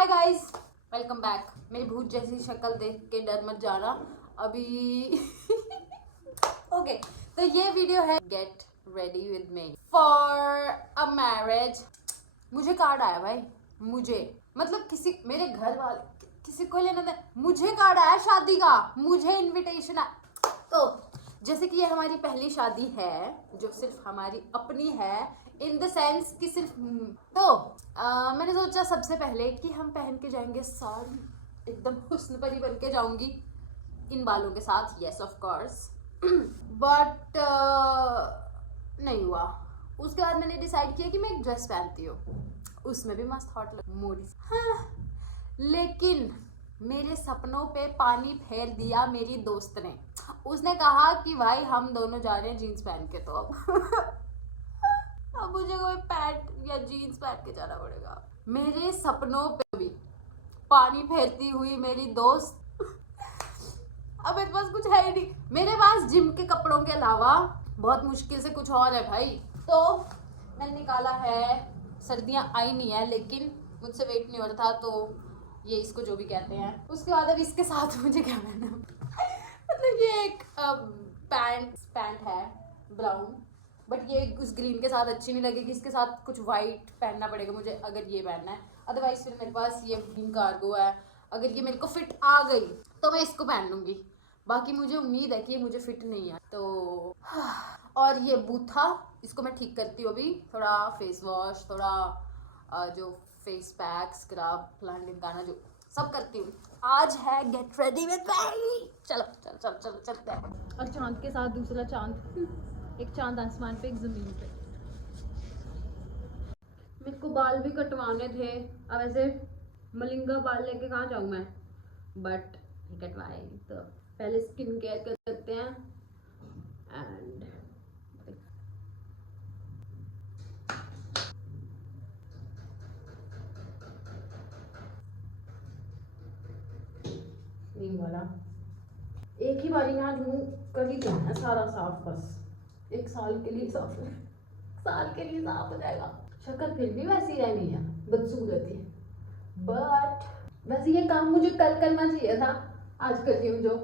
Hi guys, welcome back. मेरी भूत जैसी शक्ल देख के डर मत जाना अभी। ओके, तो ये वीडियो है get ready with me for a marriage. मुझे कार्ड आया भाई, मुझे मतलब किसी मेरे घर वाले किसी को लेना था, मुझे कार्ड आया शादी का, मुझे इनविटेशन आया। तो जैसे कि ये हमारी पहली शादी है जो सिर्फ हमारी अपनी है, इन द सेंस कि सिर्फ मैंने सोचा सबसे पहले कि हम पहन के जाएंगे साड़ी, एकदम हुस्न परी बन के जाऊंगी इन बालों के साथ, यस ऑफ कोर्स। बट नहीं हुआ। उसके बाद मैंने डिसाइड किया कि मैं एक ड्रेस पहनती हूँ, उसमें भी मस्त हॉट लग मोड़ी। हाँ, लेकिन मेरे सपनों पे पानी फेर दिया मेरी दोस्त ने। उसने कहा कि भाई हम दोनों जा रहे हैं जीन्स पहन के, तो अब मुझे कोई पैंट या जीन्स पहन के जाना पड़ेगा। मेरे सपनों पे भी पानी फेरती हुई मेरी दोस्त। अब मेरे पास कुछ है ही नहीं, मेरे पास जिम के कपड़ों के अलावा बहुत मुश्किल से कुछ और है भाई। तो मैंने निकाला है, सर्दियां आई नहीं है लेकिन मुझसे वेट नहीं हो रहा था, तो ये इसको जो भी कहते हैं। उसके बाद अब इसके साथ मुझे क्या पहना, मतलब ये एक पैंट है ब्राउन, बट ये उस ग्रीन के साथ अच्छी नहीं लगेगी, इसके साथ कुछ वाइट पहनना पड़ेगा मुझे अगर ये पहनना है। अदरवाइज फिर मेरे पास ये ग्रीन कार्गो है, अगर ये मेरे को फिट आ गई तो मैं इसको पहन लूँगी। बाकी मुझे उम्मीद है कि ये मुझे फिट नहीं है तो। और ये बूथा, इसको मैं ठीक करती हूँ अभी, थोड़ा फेस वॉश, थोड़ा जो फेस पैक, स्क्रब, फलाना ढिमकाना जो सब करती हूँ। आज है गेट रेडी विद मी। चलो चलो चलो चलो चलते हैं। और चांद के साथ दूसरा चांद, एक चांद आसमान पे, एक जमीन पे। मेरे को बाल भी कटवाने थे, अब ऐसे मलिंगा बाल लेके कहाँ जाऊँ मैं, बट कटवाए तो पहले स्किन केयर कर सकते हैं। एंड नहीं वाला एक ही बारी यहाँ मुंह कर ही जाना सारा साफ, बस एक साल के लिए साफ है, साल के लिए साफ हो जाएगा। शक्ल फिर भी वैसी रहनी है, बदसूरत है, बट वैसे ये काम मुझे कल करना चाहिए था, आज कर रही हूँ जो,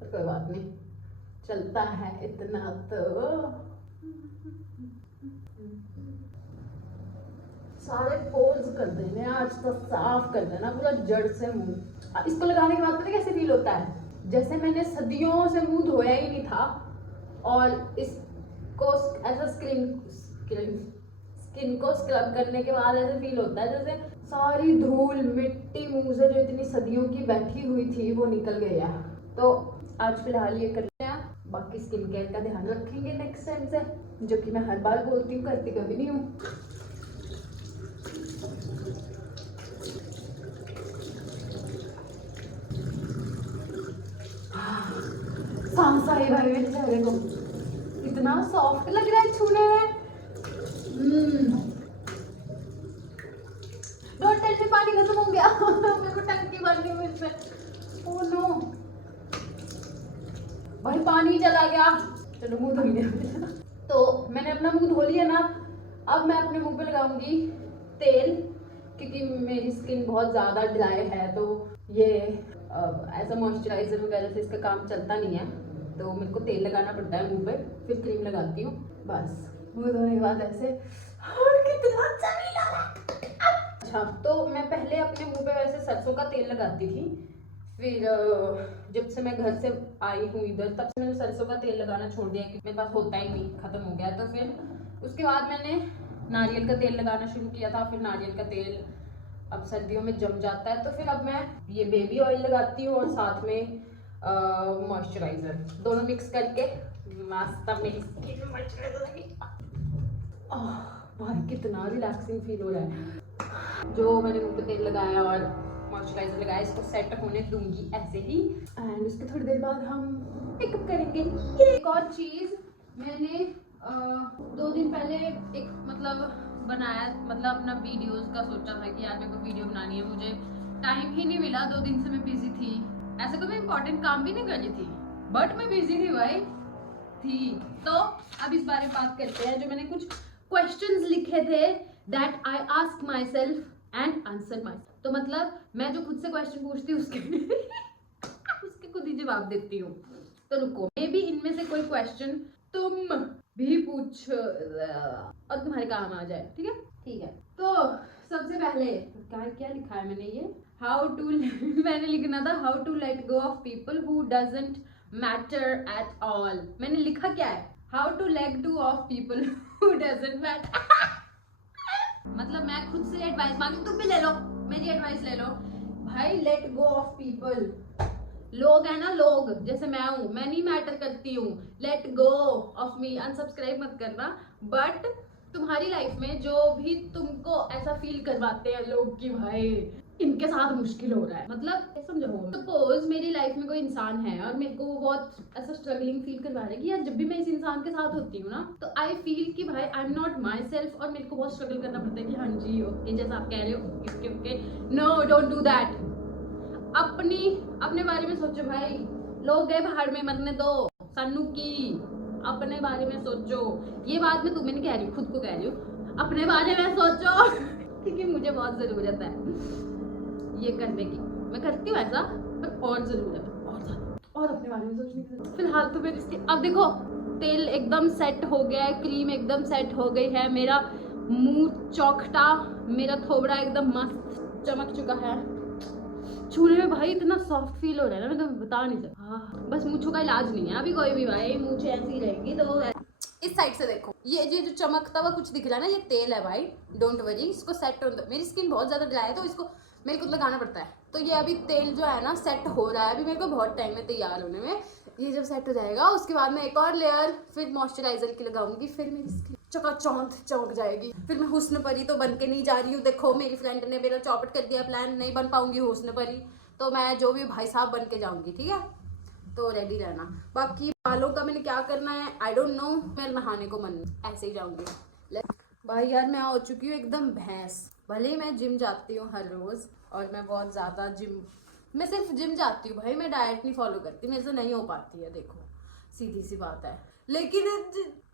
पर कोई बात नहीं, चलता है इतना तो। सारे पोर्स कर देने आज तो, साफ कर देना पूरा जड़ से मुंह। अब इसको लगाने के बाद पता कैसे फील होता है, जैसे मैंने सदियों से मुंह धोया ही नहीं था, और इसको ऐसा स्किन को स्क्रब करने के बाद ऐसे फील होता है जैसे सारी धूल मिट्टी मुंह से जो इतनी सदियों की बैठी हुई थी वो निकल गई है। तो आज फिलहाल ये करते हैं, बाकी स्किन केयर का ध्यान रखेंगे नेक्स्ट टाइम से, जो कि मैं हर बार बोलती हूँ, करती कभी नहीं हूँ। सांस आई भाई मेरे चेहरे को, इतना सॉफ्ट लग रहा है छूने में। टोटल में पानी खत्म हो गया। मेरे को टंकी भरनी हुई इसमें। ओह नो भाई, पानी चला गया। चलो मुंह धो लिया। तो मैंने अपना मुंह धो लिया ना, अब मैं अपने मुंह पे लगाऊंगी तेल, क्योंकि मेरी स्किन बहुत ज़्यादा ड्राई है, तो ये एज अ मॉइस्चराइजर वगैरह से इसका काम चलता नहीं है, तो मेरे को तेल लगाना पड़ता है मुंह पे, फिर क्रीम लगाती हूँ। बस मुंह धोने के बाद ऐसे, और कितना अच्छा फील आ रहा है। अच्छा, तो मैं पहले अपने मुंह पे वैसे सरसों का तेल लगाती थी, फिर जब से मैं घर से आई हूँ इधर, तब से मैंने सरसों का तेल लगाना छोड़ दिया, क्योंकि मेरे पास होता ही नहीं, खत्म हो गया। तो फिर उसके बाद मैंने नारियल का तेल लगाना शुरू किया था, फिर नारियल का तेल अब सर्दियों में जम जाता है, तो फिर अब मैं ये बेबी ऑयल लगाती हूँ और साथ में मॉइस्चराइजर, दोनों मिक्स करके मस्त मेरी स्किन में मॉइस्चराइजर लगी। भाई कितना रिलैक्सिंग फील हो रहा है। जो मैंने मुंह पे तेल लगाया और मॉइस्चराइजर लगाया, इसको सेट होने दूंगी ऐसे ही, एंड उसके थोड़ी देर बाद हम पिकअप करेंगे। एक और चीज़ मैंने 2 दिन पहले एक मतलब बनाया, मतलब अपना वीडियोस का सोचा था कि यार मेरे को वीडियो बनानी है, मुझे टाइम ही नहीं मिला, 2 दिन से मैं बिजी थी, ऐसे कोई मैं इंपॉर्टेंट काम भी नहीं कर रही थी, बट मैं बिजी थी भाई थी। तो अब इस बारे में बात करते हैं, जो मैंने कुछ क्वेश्चंस लिखे थे, that I ask my self and answer my self. तो मतलब मैं जो खुद से क्वेश्चन पूछती हूँ उसके उसके खुद ही जवाब देती हूँ। तो रुको, मे बी इनमें से कोई क्वेश्चन तुम भी पूछ और तुम्हारे काम आ जाए। ठीक है, ठीक है। तो सबसे पहले क्या लिखा है मैंने, ये हाउ टू मैंने लिखना था how to let go of people who doesn't matter at all. मैंने लिखा क्या है, how to let go of people who doesn't matter. मतलब मैं खुद से एडवाइस मांगी, तुम भी ले लो, मेरी एडवाइस ले लो भाई। लेट गो ऑफ पीपल, लोग है ना, लोग जैसे मैं हूँ, मैं नहीं मैटर करती हूँ। Late go of me, unsubscribe मत करना। बट तुम्हारी लाइफ में जो भी तुमको ऐसा फील करवाते हैं लोग कि भाई इनके साथ मुश्किल हो रहा है, मतलब समझो, सपोज मेरी लाइफ में कोई इंसान है और मेरे को वो बहुत ऐसा स्ट्रगलिंग फील करवा रहा है कि यार जब भी मैं इस इंसान के साथ होती हूँ ना, तो आई फील कि भाई I am not my self, और मेरे को बहुत स्ट्रगल करना पड़ता है कि हाँ जी ओके, जैसा आप कह रहे हो okay okay, no don't do that. अपने बारे में सोचो भाई, लोग गए पहाड़ में मरने दो, सानू की अपने बारे में सोचो। ये बात मैं तुम्हें नहीं कह रही हूँ, खुद को कह रही हूँ, अपने बारे में सोचो क्योंकि मुझे बहुत जरूरत है ये करने की। मैं करती हूँ ऐसा, पर और जरूरत है, और ज्यादा, और अपने बारे में सोचने की जरूरत। फिलहाल तो मेरे इसके, अब देखो तेल एकदम सेट हो गया है, क्रीम एकदम सेट हो गई है, मेरा मुंह चौखटा, मेरा थोबड़ा एकदम मस्त चमक चुका है। छूने में भाई इतना सॉफ्ट फील हो रहा है ना, मैं तो बता नहीं सकता। हाँ, बस मूंछों का इलाज नहीं है अभी कोई भी भाई, मूंछ ऐसी रहेगी तो। इस साइड से देखो, ये जो चमकता हुआ कुछ दिख रहा है ना, ये तेल है भाई, डोंट वरी, इसको सेट हो। मेरी स्किन बहुत ज्यादा ड्राई है तो इसको मेरे को लगाना पड़ता है। तो ये अभी तेल जो है ना सेट हो रहा है, अभी मेरे को बहुत टाइम है तैयार होने में। ये जब सेट हो जाएगा उसके बाद मैं एक और लेयर फिर मॉइस्चराइजर की लगाऊंगी, फिर मेरी स्किन चकाचौंध चमक जाएगी। फिर मैं हुस्न परी तो बन के नहीं जा रही हूँ। देखो मेरी फ्रेंड ने मेरा चौपट कर दिया प्लान, नहीं बन पाऊंगी हुस्न परी, तो मैं जो भी भाई साहब बन के जाऊंगी। ठीक है, तो रेडी रहना। बाकी बालों का मैंने क्या करना है आई डोंट नो, मैं नहाने को मन ऐसे ही जाऊंगी। भाई यार मैं हो चुकी हूँ एकदम भैंस। भले ही मैं जिम जाती हूँ हर रोज, और मैं बहुत ज्यादा मैं सिर्फ जिम जाती हूँ भाई, मैं डाइट नहीं फॉलो करती, मेरे से नहीं हो पाती है, देखो सीधी सी बात है। लेकिन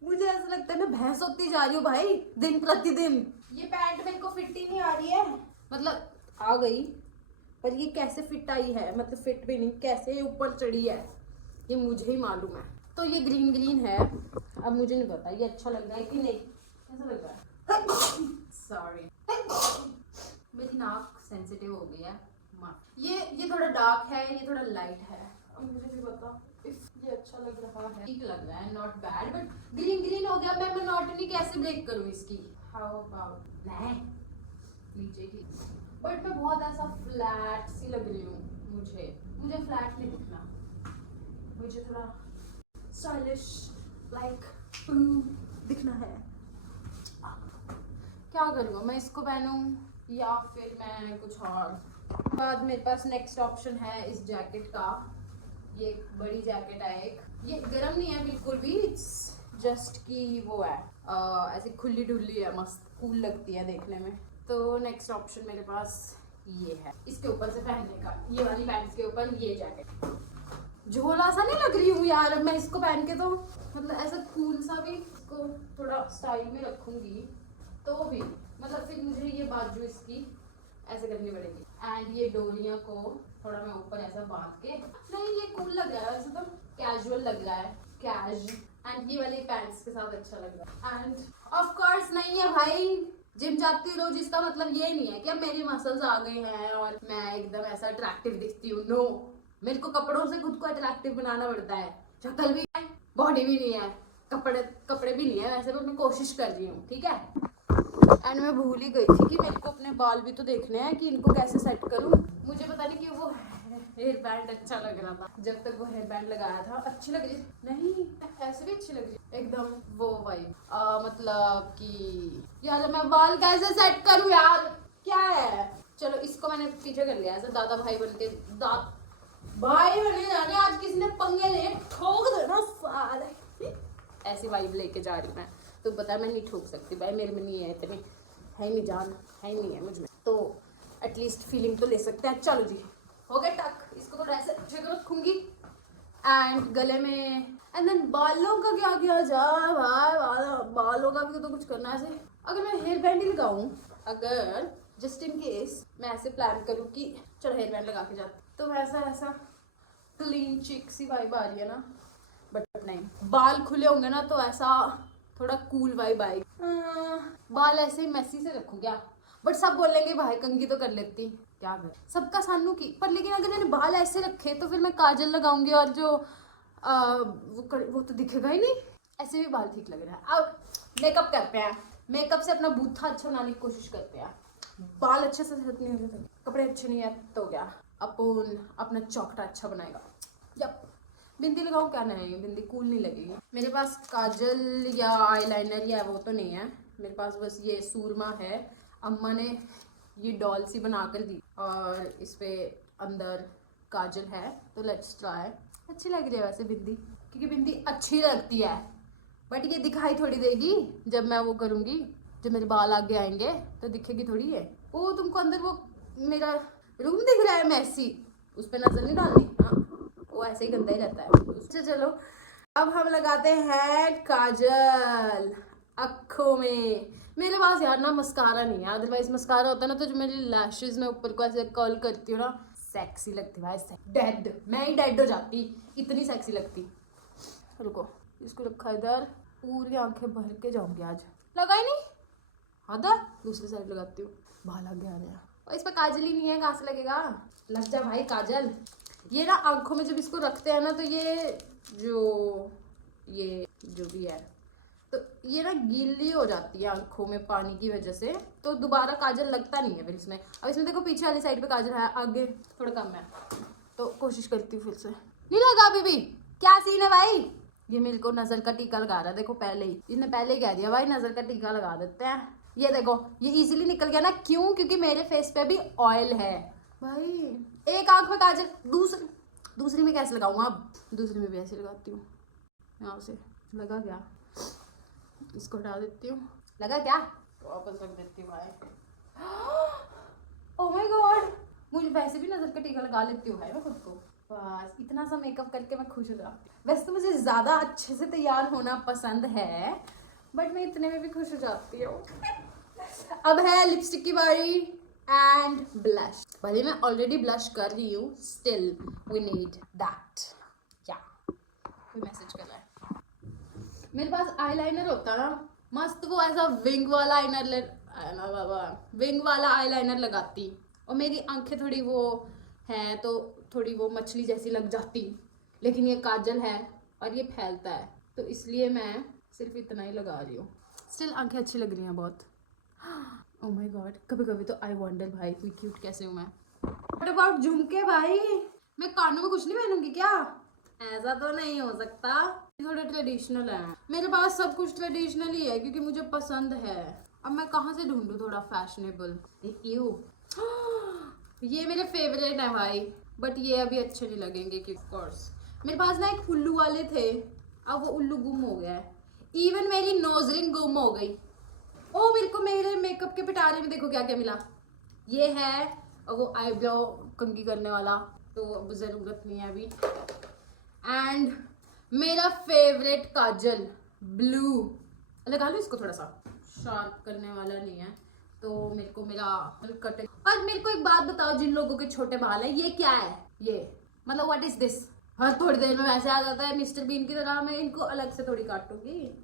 मुझे ऐसा लगता है मैं भैंस होती जा रही हूँ भाई दिन प्रतिदिन। ये पैंट मेरे को फिट ही नहीं आ रही है, मतलब आ गई पर ये कैसे फिट आई है, मतलब फिट भी नहीं, कैसे ऊपर चढ़ी है ये मुझे ही मालूम है। तो ये ग्रीन ग्रीन है, अब मुझे नहीं पता ये अच्छा लग रहा है कि नहीं, कैसा लग रहा है सॉरी मेरी नाक सेंसिटिव हो गई है। ये थोड़ा डार्क है, ये थोड़ा लाइट है, अब मुझे नहीं पता ये अच्छा लग रहा है, ठीक लग रहा है, not bad. But green green हो गया, मैं मोनोटनी कैसे ब्रेक करूं इसकी, हाउ अबाउट नहीं नीचे की। बट मैं बहुत ऐसा फ्लैट सी लग रही हूँ, मुझे फ्लैट नहीं दिखना, मुझे थोड़ा स्टाइलिश लाइक दिखना है। क्या करूँ मैं, इसको पहनूं या फिर मैं कुछ और। बाद मेरे पास नेक्स्ट ऑप्शन है इस जैकेट का, ये एक बड़ी जैकेट है एक, ये गर्म नहीं है बिल्कुल भी, जस्ट कि वो है ऐसी खुली ढुली है, मस्त कूल लगती है देखने में। तो नेक्स्ट ऑप्शन मेरे पास ये है, इसके ऊपर से पहनने का, ये वाली पैंट्स के ऊपर ये जैकेट। झोला सा नहीं लग रही हूँ यार अब मैं इसको पहन के, तो मतलब ऐसा कूल सा भी, इसको थोड़ा स्टाइल में रखूंगी तो भी, मतलब फिर मुझे ये बाजू इसकी ऐसे करनी पड़ेगी, एंड ये डोरियां को थोड़ा मैं ऊपर ऐसा बांध के, नहीं ये कूल लग रहा है, वैसे तो कैजुअल लग रहा है, कैज, एंड ये वाली पैंट्स के साथ अच्छा लग रहा है। एंड ऑफ कोर्स नहीं है भाई, जिम जाती हूँ रोज, इसका मतलब ये नहीं है कि अब मेरी मसल्स आ गई हैं और मैं एकदम ऐसा अट्रैक्टिव दिखती हूँ, नो। मेरे को कपड़ों से खुद को अट्रैक्टिव बनाना पड़ता है, शक्ल भी है, बॉडी भी नहीं है, कपड़े भी नहीं है, वैसे भी मैं कोशिश कर रही हूँ। ठीक है, एंड मैं भूल ही गई थी कि मेरे को अपने बाल भी तो देखने हैं कि इनको कैसे सेट करूं। मुझे पता नहीं कि वो हेयर बैंड अच्छा लग रहा था, जब तक वो हेयर बैंड लगाया था अच्छी लग रही, नहीं ऐसे भी अच्छी लग रही एकदम वो वाइब, मतलब कि यार मैं बाल कैसे सेट करूं यार, क्या है। चलो इसको मैंने पीछे कर लिया ऐसा, दादा भाई बन के, भाई बने जाने, आज किसी ने पंगे ले ठोक देना सारे, ऐसी वाइब लेके जा रही मैं। तो पता मैं नहीं ठोक सकती भाई, मेरे में नहीं है, इतनी है नहीं जान, है नहीं है मुझ में, तो एटलीस्ट फीलिंग तो ले सकते हैं। चलो जी हो गया टक, इसको तो ऐसे अच्छे से रखूंगी, एंड गले में, एंड देन बालों का क्या किया जाए भाई, बालों का भी तो कुछ करना है ऐसे। अगर मैं हेयर बैंड ही लगाऊं, अगर जस्ट इन केस मैं ऐसे प्लान करूँ कि चलो हेयर बैंड लगा के जाती, तो वैसा ऐसा क्लीन चिक सी वाइब आ रही है ना, बट नहीं, बाल खुले होंगे ना तो ऐसा थोड़ा कूल वाइब आएगी। बाल ऐसे ही मैसी से रखूँ क्या, बट सब बोलेंगे भाई कंघी तो कर लेती, क्या कर सबका सानू की, पर लेकिन अगर मैंने बाल ऐसे रखे तो फिर मैं काजल लगाऊंगी और जो वो तो दिखेगा ही नहीं, ऐसे भी बाल ठीक लग रहा है। अब मेकअप करते हैं, मेकअप से अपना बूथा अच्छा बनाने की कोशिश करते हैं। बाल अच्छे से सेट नहीं होते, कपड़े अच्छे नहीं है तो क्या, अपन अपना चौकटा अच्छा बनाएगा। यप, बिंदी लगाऊं क्या, नहीं बिंदी कूल नहीं लगेगी। मेरे पास काजल या आईलाइनर या वो तो नहीं है, मेरे पास बस ये सूरमा है, अम्मा ने ये डॉल सी बना कर दी और इस पे अंदर काजल है, तो लेट्स ट्राई। अच्छी लग रही है वैसे बिंदी, क्योंकि बिंदी अच्छी लगती है, बट ये दिखाई थोड़ी देगी जब मैं वो करूँगी, जब मेरे बाल आगे आएंगे तो दिखेगी थोड़ी है। ओ तुमको अंदर वो मेरा रूम दिख रहा है मैसी, उस पर नजर नहीं डालनी, हाँ वो ऐसे ही गंदा ही रहता है। अच्छा चलो अब हम लगाते हैं काजल आँखों में। मेरे पास यार ना मस्कारा नहीं है, अदरवाइज मस्कारा होता है ना तो जो मेरी लैशेज में ऊपर को ऐसे कर्ल करती हूँ ना, सेक्सी लगती भाई, डेड, मैं ही डेड हो जाती, इतनी सेक्सी लगती। रुको इसको रखा इधर, पूरी आंखें भर के जाऊंगी आज, लगाई नहीं आधा, दूसरी साइड लगाती हूँ, बाल आगे आ रहे हैं और इस पर काजल ही नहीं है, कहाँ से लगेगा, लग जा भाई काजल। ये ना आंखों में जब इसको रखते हैं ना तो ये जो भी है तो ये ना गीली हो जाती है आंखों में पानी की वजह से, तो दोबारा काजल लगता नहीं है फिर इसमें। अब इसमें देखो पीछे वाली साइड पे काजल है, आगे थोड़ा कम है, तो कोशिश करती हूँ फिर से। नहीं लगा अभी भी, क्या सीन है भाई। ये मेरे को नजर का टीका लगा रहा है, देखो पहले ही इसने पहले ही कह दिया भाई नजर का टीका लगा देते हैं। ये देखो ये इजीली निकल गया ना, क्यों, क्योंकि मेरे फेस पे भी ऑयल है भाई। एक आंख में काजल, दूसरी में कैसे लगाऊंगा, अब दूसरी में भी ऐसे लगाती हूँ, यहाँ से लगा क्या, इसको हटा देती हूँ, लगा क्या, तो वापस रख देती हूँ भाई। ओह माय गॉड, मुझे वैसे भी नजर का टीका लगा लेती हूँ भाई मैं खुद को, बस इतना सा मेकअप करके मैं खुश हो जाती हूँ। वैसे तो मुझे ज़्यादा अच्छे से तैयार होना पसंद है, बट मैं इतने में भी खुश हो जाती हूँ। अब है लिपस्टिक की बारी एंड ब्लश। भले मैं ऑलरेडी ब्लश कर रही हूँ, स्टिल वी नीड दैट। क्या कोई मैसेज कर रहा है, मेरे पास आईलाइनर होता ना मस्त, वो ऐसा विंग वाला विंग वाला आईलाइनर लगाती, और मेरी आंखें थोड़ी वो हैं तो थोड़ी वो मछली जैसी लग जाती, लेकिन ये काजल है और ये फैलता है, तो इसलिए मैं सिर्फ इतना ही लगा रही हूँ। स्टिल आंखें अच्छी लग रही हैं बहुत। ओह माय गॉड, कभी कभी तो आई वंडर भाई कि क्यूट कैसे हूँ मैं। व्हाट अबाउट झुमके भाई, मैं कानों में कुछ नहीं पहनूंगी क्या, ऐसा तो नहीं हो सकता, थोड़े ट्रेडिशनल है। मेरे पास सब कुछ ट्रेडिशनल ही है क्योंकि मुझे पसंद है। अब मैं कहाँ से ढूंढूं थोड़ा फैशनेबल, ये मेरे फेवरेट है भाई, बट ये अभी अच्छे नहीं लगेंगे कि कोर्स। मेरे पास ना एक उल्लू वाले थे, अब वो उल्लू गुम हो गया है, इवन मेरी नोज रिंग गुम हो गई। ओ मेरे को मेरे मेकअप के पिटारे में देखो क्या क्या मिला, ये है और वो आईब्रो कंघी करने वाला, तो अब ज़रूरत नहीं है अभी। एंड मेरा फेवरेट काजल ब्लू, लगा लो इसको, थोड़ा सा शार्प करने वाला नहीं है तो मेरे को मेरा कट। और मेरे को एक बात बताओ, जिन लोगों के छोटे बाल है, ये क्या है, ये मतलब व्हाट इज दिस, हर थोड़ी देर में वैसे आ जाता है मिस्टर बीन की तरह, मैं इनको अलग से थोड़ी काटूंगी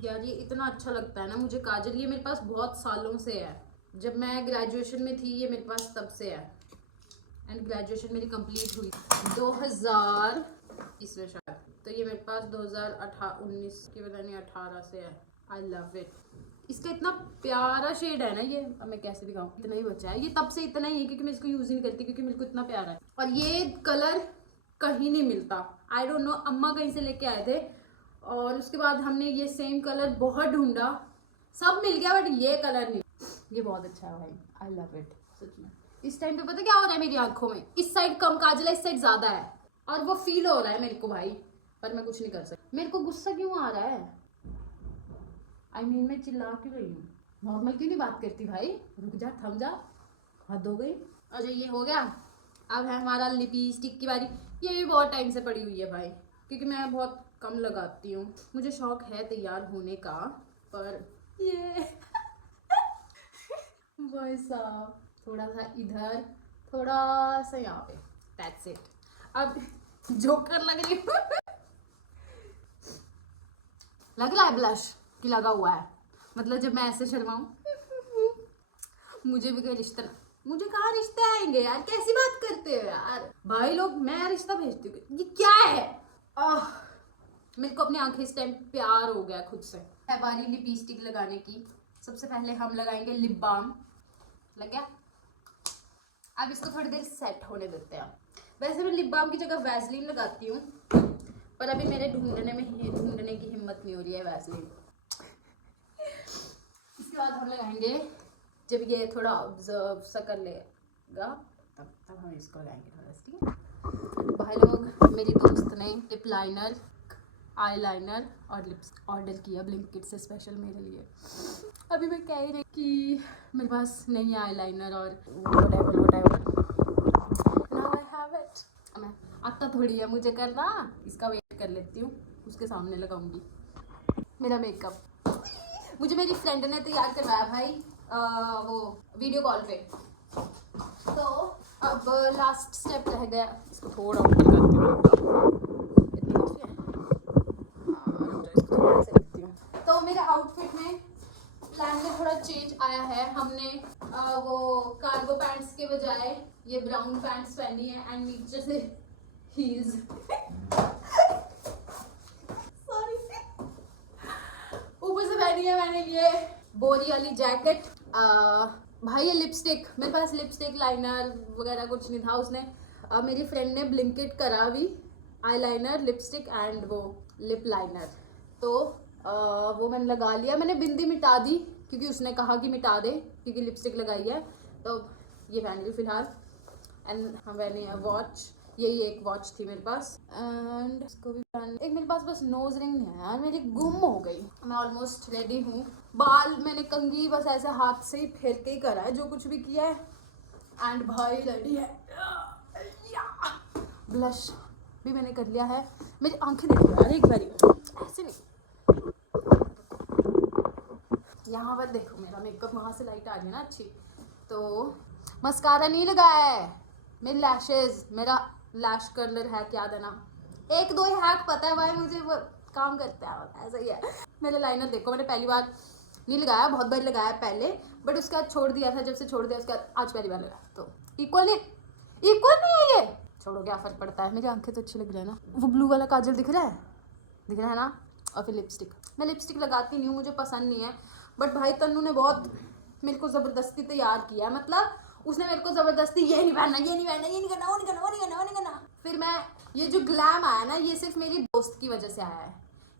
यार। ये इतना अच्छा लगता है ना मुझे काजल, ये मेरे पास बहुत सालों से है, जब मैं ग्रेजुएशन में थी ये मेरे पास तब से है, एंड ग्रेजुएशन मेरी कंप्लीट हुई 2000 इसमें शायद, तो ये मेरे पास 2019 की पता नहीं 18 से है। आई लव इट, इसका इतना प्यारा शेड है ना ये, अब मैं कैसे दिखाऊं, इतना ही बचा है, ये तब से इतना ही है क्योंकि मैं इसको यूज ही नहीं करती, क्योंकि मेरे को इतना प्यारा है। और ये कलर कहीं नहीं मिलता, आई डोंट नो, अम्मा कहीं से लेके आए थे और उसके बाद हमने ये सेम कलर बहुत ढूंढा, सब मिल गया बट ये कलर नहीं। ये बहुत अच्छा है भाई, आई लव इट सच में। इस टाइम पे पता क्या हो रहा है मेरी आंखों में, इस साइड कम काजल है, इस साइड ज्यादा है, और वो फील हो रहा है मेरे को भाई, पर मैं कुछ नहीं कर सकती। मेरे को गुस्सा क्यों आ रहा है, आई मीन मैं चिल्ला क्यों रही हूँ, नॉर्मल क्यों नहीं बात करती भाई, रुक जा, थम जा, हद हो गई। अच्छा ये हो गया, अब है हमारा लिपस्टिक की बारी। ये भी बहुत टाइम से पड़ी हुई है भाई, क्योंकि मैं बहुत कम लगाती हूँ, मुझे शौक है तैयार होने का, पर ये भाई साहब, थोड़ा सा इधर, थोड़ा सा यहाँ पे, दैट्स इट। अब जोकर लग रही हूँ। लग रहा है ब्लश कि लगा हुआ है? मतलब जब मैं ऐसे शर्माऊं, मुझे भी कोई रिश्ता, मुझे कहाँ रिश्ते आएंगे यार, कैसी बात करते हो यार भाई लोग, मैं रिश्ता भेजती हूँ, ये क्या है? आह, मेरे को अपनी आंखें इस टाइम प्यार हो गया खुद से। है बारी लिपस्टिक लगाने की। सबसे पहले हम लगाएंगे लिप बाम। लग गया। अब इसको थोड़ी देर सेट होने देते हैं। वैसे मैं लिप बाम की जगह वैसलीन लगाती हूँ, पर अभी मेरे ढूंढने की हिम्मत नहीं हो रही है वैसलीन। इसके बाद हम लगाएंगे, जब ये थोड़ा ऑब्जर्व सा कर लेगा तब हम इसको लगाएंगे थोड़ा, ठीक है भाई लोग। मेरी दोस्त ने लिप लाइनर, आई लाइनर और लिप्स ऑर्डर किया ब्लिंकिट से स्पेशल मेरे लिए। अभी मैं कह रही कि मेरे पास नहीं है आई लाइनर और whatever now I have it। मैं आता थोड़ी है मुझे करना, इसका वेट कर लेती हूँ, उसके सामने लगाऊंगी मेरा मेकअप। मुझे मेरी फ्रेंड ने तैयार करवाया भाई, वो वीडियो कॉल पे। तो अब लास्ट स्टेप रह गया, इसको थोड़ा ऊपर करती हूँ। तो मेरे आउटफिट में प्लान में थोड़ा चेंज आया है। हमने वो कार्गो पैंट्स के बजाय ये ब्राउन पैंट्स पहनी है एंड नीचे से हील्स। सॉरी, ऊपर से पहनी है मैंने ये बोरी वाली जैकेट। भाई ये लिपस्टिक, मेरे पास लिपस्टिक लाइनर वगैरह कुछ नहीं था। उसने मेरी फ्रेंड ने ब्लिंकिट करा भी आई लाइनर, लिपस्टिक एंड वो लिप लाइनर। तो वो मैंने लगा लिया। मैंने बिंदी मिटा दी क्योंकि उसने कहा कि मिटा दे क्योंकि लिपस्टिक लगाई है। तो ये पहन ली फिलहाल। एंड हम मैंने वॉच, यही एक वॉच थी मेरे पास एंड इसको भी पहन। एक मेरे पास बस नोज रिंग नहीं है यार, मेरी गुम हो गई। मैं ऑलमोस्ट रेडी हूँ। बाल मैंने कंघी बस ऐसे हाथ से ही फेर के ही करा है जो कुछ भी किया है। एंड भाई रेडी है। ब्लश भी मैंने कर लिया है। मेरी आंखें देखो यार एक बारी, ऐसे नहीं, यहाँ पर देखो मेरा मेकअप, वहाँ से लाइट आ रही है ना अच्छी। तो मस्कारा नहीं लगाया है, मेरी लैशेज, मेरा लैश कर्लर है क्या देना। एक दो ही हैक पता है भाई मुझे, वो काम करता है, ऐसा ही है। मेरा लाइनर देखो, मैंने पहली बार नहीं लगाया, बहुत बार लगाया पहले, बट उसके बाद छोड़ दिया था। जब से छोड़ दिया उसके बाद आज पहली बार लगाया। तो इक्वल नहीं है ये, छोड़ो क्या फर्क पड़ता है। मेरी आंखें तो अच्छी लग रही है ना। वो ब्लू वाला काजल दिख रहा है ना। और फिर लिपस्टिक, मैं लिपस्टिक लगाती नहीं हूँ, मुझे पसंद नहीं है। बट भाई तन्नू ने बहुत मेरे को ज़बरदस्ती तैयार किया, मतलब उसने मेरे को ज़बरदस्ती ये नहीं पहनना, ये नहीं पहनना, ये नहीं करना, वो नहीं करना, वो नहीं करना, वो नहीं करना। फिर मैं, ये जो ग्लैम आया ना, ये सिर्फ मेरी दोस्त की वजह से आया है,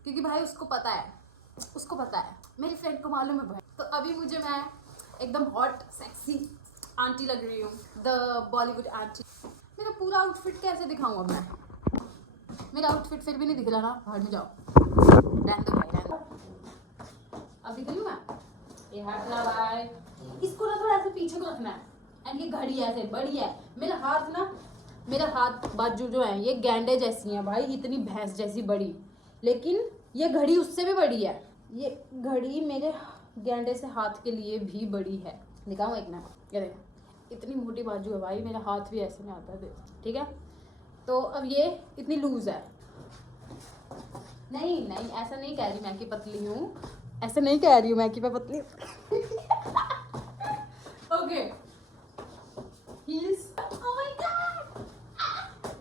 क्योंकि भाई उसको पता है, मेरी फ्रेंड को मालूम है भाई। तो अभी मुझे, मैं एकदम हॉट सेक्सी आंटी लग रही हूँ, द बॉलीवुड आंटी। मेरा पूरा आउटफिट कैसे दिखाऊँ अब मैं? मेरा आउटफिट फिर भी नहीं दिख रहा ना, बाहर में जाओ, रहने दो भाई, रहने दो। अब दिख रही हूँ मैं? ये हाथ लगाए, इसको ना थोड़ा ऐसे पीछे को रखना है। एंड ये घड़ी ऐसे बड़ी है, मेरा हाथ बाजू जो है ये गैंडे जैसी है भाई, इतनी भैंस जैसी बड़ी। लेकिन ये घड़ी उससे भी बड़ी है, ये घड़ी मेरे गैंडे से हाथ के लिए भी बड़ी है। दिखाऊँ एक ना, ये देखो इतनी मोटी बाजू है भाई, मेरा हाथ भी ऐसे में आता है, ठीक है। तो अब ये इतनी लूज है। नहीं ऐसा नहीं कह रही मैं कि पतली हूँ, ऐसा नहीं कह रही हूँ मैं कि मैं पतली हूँ। Okay, heels, oh my God,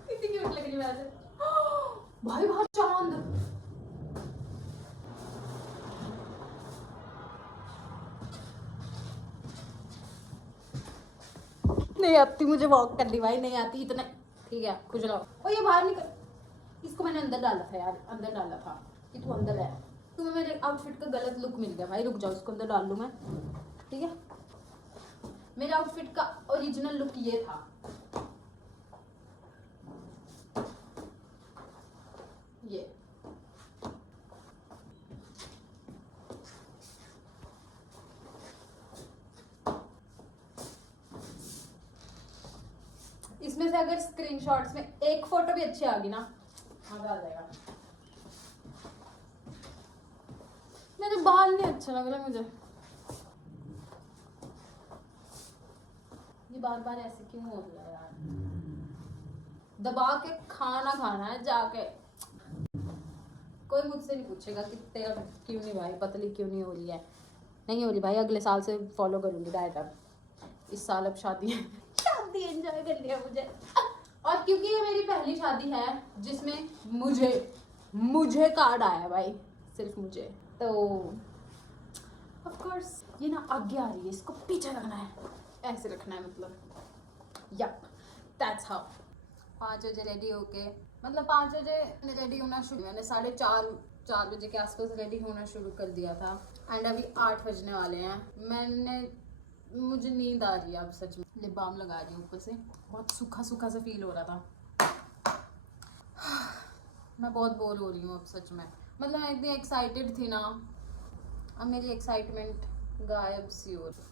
कितनी क्यूट लग रही है वैसे। भाई बहुत चांद, नहीं आती मुझे वॉक करनी भाई, नहीं आती इतना, ठीक है खुश रहो। और ये बाहर निकल, इसको मैंने अंदर डाला था यार, अंदर डाला था कि तू अंदर है। तुम्हें मेरे आउटफिट का गलत लुक मिल गया भाई, रुक जाओ इसको अंदर डाल लूँ मैं, ठीक है। मेरे आउटफिट का ओरिजिनल लुक ये था। ये इसमें से अगर स्क्रीनशॉट्स में एक फोटो भी अच्छी आ गई ना, मजा आ जाएगा। मेरे बाल नहीं अच्छा लग रहा मुझे, बार बार ऐसे क्यों हो रहा है यार? दबा के खाना खाना है जाके। कोई मुझसे नहीं पूछेगा कि तेरा क्यों नहीं भाई पतली क्यों नहीं हो रही है। नहीं हो रही भाई, अगले साल से फॉलो करूंगी डाइट। अब इस साल अब शादी है, शादी एंजॉय करनी है मुझे। और क्योंकि ये मेरी पहली शादी है जिसमें मुझे कार्ड आया भाई, सिर्फ मुझे, तो ऑफ कोर्स ये ना आगे आ रही है, इसको पीछे रखना है, ऐसे रखना है मतलब। Yup, that's how. 5 बजे रेडी होके, मतलब 5 बजे रेडी होना शुरू, मैंने 4:30 बजे के आसपास रेडी होना शुरू कर दिया था। एंड अभी 8 बजने वाले हैं। मुझे नींद आ रही है अब सच में। लिप बाम लगा रही हूँ ऊपर से, बहुत सूखा सूखा सा फील हो रहा था। मैं बहुत बोर हो रही हूँ अब सच में। मतलब मैं इतनी एक्साइटेड थी ना, अब मेरी एक्साइटमेंट गायब सी हो रही।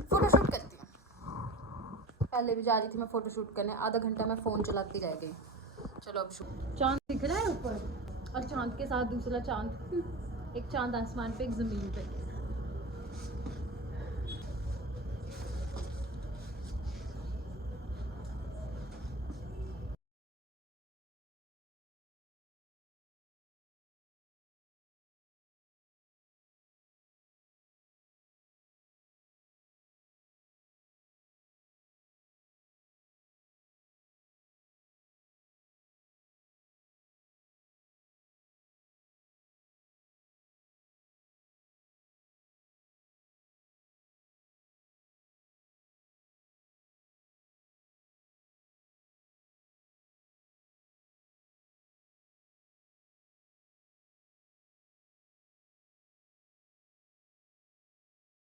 फोटोशूट करती हूँ, पहले भी जा रही थी मैं फोटोशूट करने, आधा घंटा मैं फ़ोन चलाती रह गई। चलो अब शूट। चांद दिख रहा है ऊपर, और चांद के साथ दूसरा चांद, एक चांद आसमान पे, एक ज़मीन पे।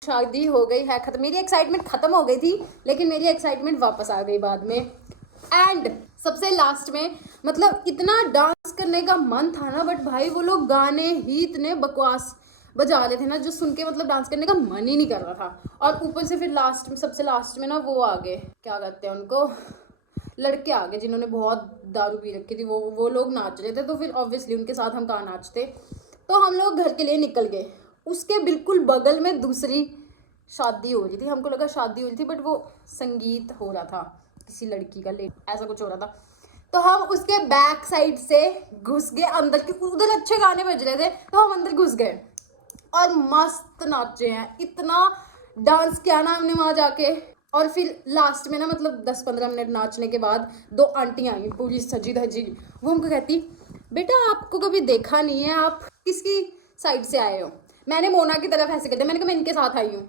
शादी हो गई है खत्म, मेरी एक्साइटमेंट खत्म हो गई थी, लेकिन मेरी एक्साइटमेंट वापस आ गई बाद में। एंड सबसे लास्ट में, मतलब इतना डांस करने का मन था ना, बट भाई वो लोग गाने ही इतने बकवास बजा रहे थे ना, जो सुन के मतलब डांस करने का मन ही नहीं कर रहा था। और ऊपर से फिर लास्ट में, सबसे लास्ट में ना वो आ गए, क्या कहते हैं उनको, लड़के आ गए जिन्होंने बहुत दारू पी रखी थी, वो लोग नाच रहे थे, तो फिर ऑब्वियसली उनके साथ हम कहाँ नाचते। तो हम लोग घर के लिए निकल गए। उसके बिल्कुल बगल में दूसरी शादी हो रही थी, हमको लगा शादी हो रही थी, बट वो संगीत हो रहा था किसी लड़की का, लेट ऐसा कुछ हो रहा था। तो हम उसके बैक साइड से घुस गए अंदर, क्योंकि उधर अच्छे गाने बज रहे थे, तो हम अंदर घुस गए और मस्त नाचे हैं, इतना डांस किया ना हमने वहाँ जाके। और फिर लास्ट में ना, मतलब 10-15 मिनट नाचने के बाद 2 आंटियाँ आई पूरी सजी धजी, वो हमको कहती, बेटा आपको कभी देखा नहीं है, आप किसकी साइड से आए हो। मैंने मोना की तरफ ऐसे कर दिया, मैंने कहा मैं इनके साथ आई हूँ।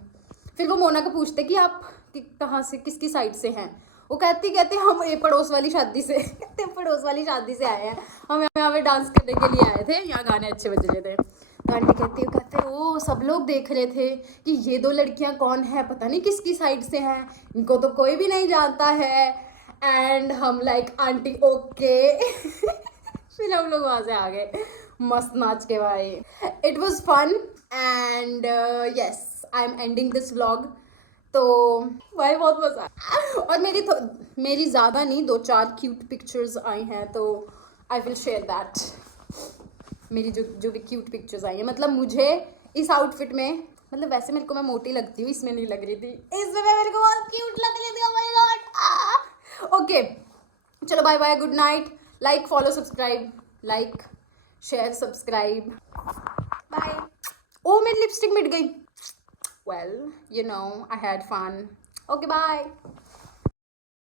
फिर वो मोना को पूछते कि आप कहाँ से, किसकी साइड से हैं। वो कहते हम ये पड़ोस वाली शादी से कहते पड़ोस वाली शादी से आए हैं, हम यहाँ पे डांस करने के लिए आए थे, यहाँ गाने अच्छे बज रहे थे। तो आंटी कहते ओ सब लोग देख रहे थे कि ये 2 लड़कियां कौन है, पता नहीं किसकी साइड से हैं, इनको तो कोई भी नहीं जानता है। एंड हम लाइक आंटी ओके। फिर हम लोग वहाँ से आ गए मस्त नाच के भाई। It was fun and yes, I am ending this vlog. तो भाई बहुत मजा आया। और मेरी ज़्यादा नहीं, 2-4 क्यूट पिक्चर्स आई हैं, तो आई विल शेयर दैट। मेरी जो भी क्यूट पिक्चर्स आई हैं, मतलब मुझे इस आउटफिट में, मतलब वैसे मेरे को मैं मोटी लगती हूँ, इसमें नहीं लग रही थी, इसमें मेरे को बहुत क्यूट लग रही थी। Oh my God. ओके चलो bye bye, good night. Like follow subscribe, like share subscribe, bye. ओ मेरी लिपस्टिक मिट गई। Well, you know, I had fun. Okay, bye.